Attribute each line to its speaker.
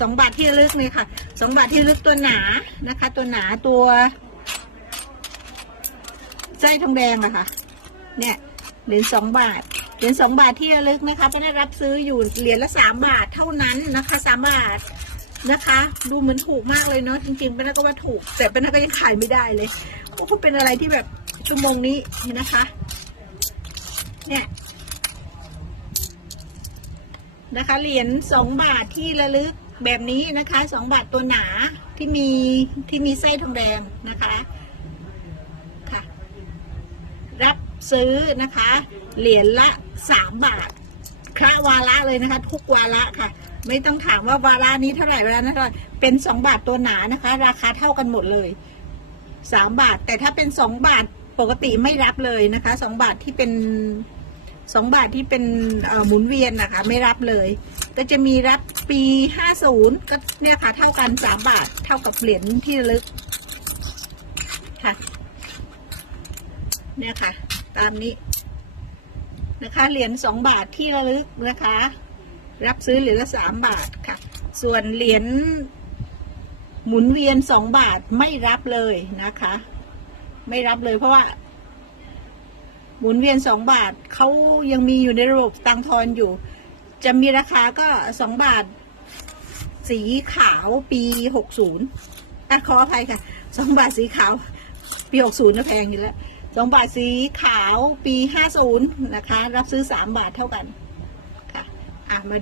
Speaker 1: สองบาทที่ลึกเลยค่ะสองบาทที่ลึกตัวหนานะคะ ตัวหนาตัวไส้ทองแดงอะค่ะ เนี่ยเหรียญสองบาทเหรียญสองบาทที่ลึกนะคะป้าได้รับซื้ออยู่เหรียญละสามบาทเท่านั้นนะคะสามบาทนะคะ ดูเหมือนถูกมากเลยเนาะจริงๆเป้าน่าก็ว่าถูก แต่เป้าน่าก็ยังขายไม่ได้เลยโอ้เป็นอะไรที่แบบชั่วโมงนี้นะคะ เนี่ยนะคะเหรียญสองบาทที่ระลึก แบบนี้นะคะสองบาทตัวหนาที่มีที่มีไส้ทองแดงนะคะค่ะ รับซื้อนะคะ เหรียญละสามบาทคระวาระเลยนะคะ ทุกวาระค่ะ ไม่ต้องถามว่าวาระนี้เท่าไหร่เวลานั้นเท่าไหร่เป็นสองบาทตัวหนานะคะ ราคาเท่ากันหมดเลยสามบาท แต่ถ้าเป็นสองบาทปกติไม่รับเลยนะคะสองบาทที่เป็น สองบาทที่เป็นหมุนเวียนนะคะ ไม่รับเลย ก็จะมีรับปีห้าศูนย์ก็เนี่ยค่ะ เท่ากันสามบาทเท่ากับเหรียญที่ลึกค่ะ เนี่ยค่ะ ตามนี้นะคะ เหรียญสองบาทที่ระลึกนะคะ รับซื้อเหรียญละสามบาทค่ะ ส่วนเหรียญหมุนเวียนสองบาทไม่รับเลยนะคะ ไม่รับเลยเพราะว่า หมุนเวียนสองบาทเขายังมีอยู่ในระบบตังทอนอยู่ จะมีราคาก็สองบาท สีขาวปีหกศูนย์อะขออภัยค่ะสองบาทสีขาว ปีหกศูนย์นะแพงอยู่แล้วสองบาทสีขาวปีห้าศูนย์นะคะ รับซื้อสามบาทเท่ากันค่ะอะมาดู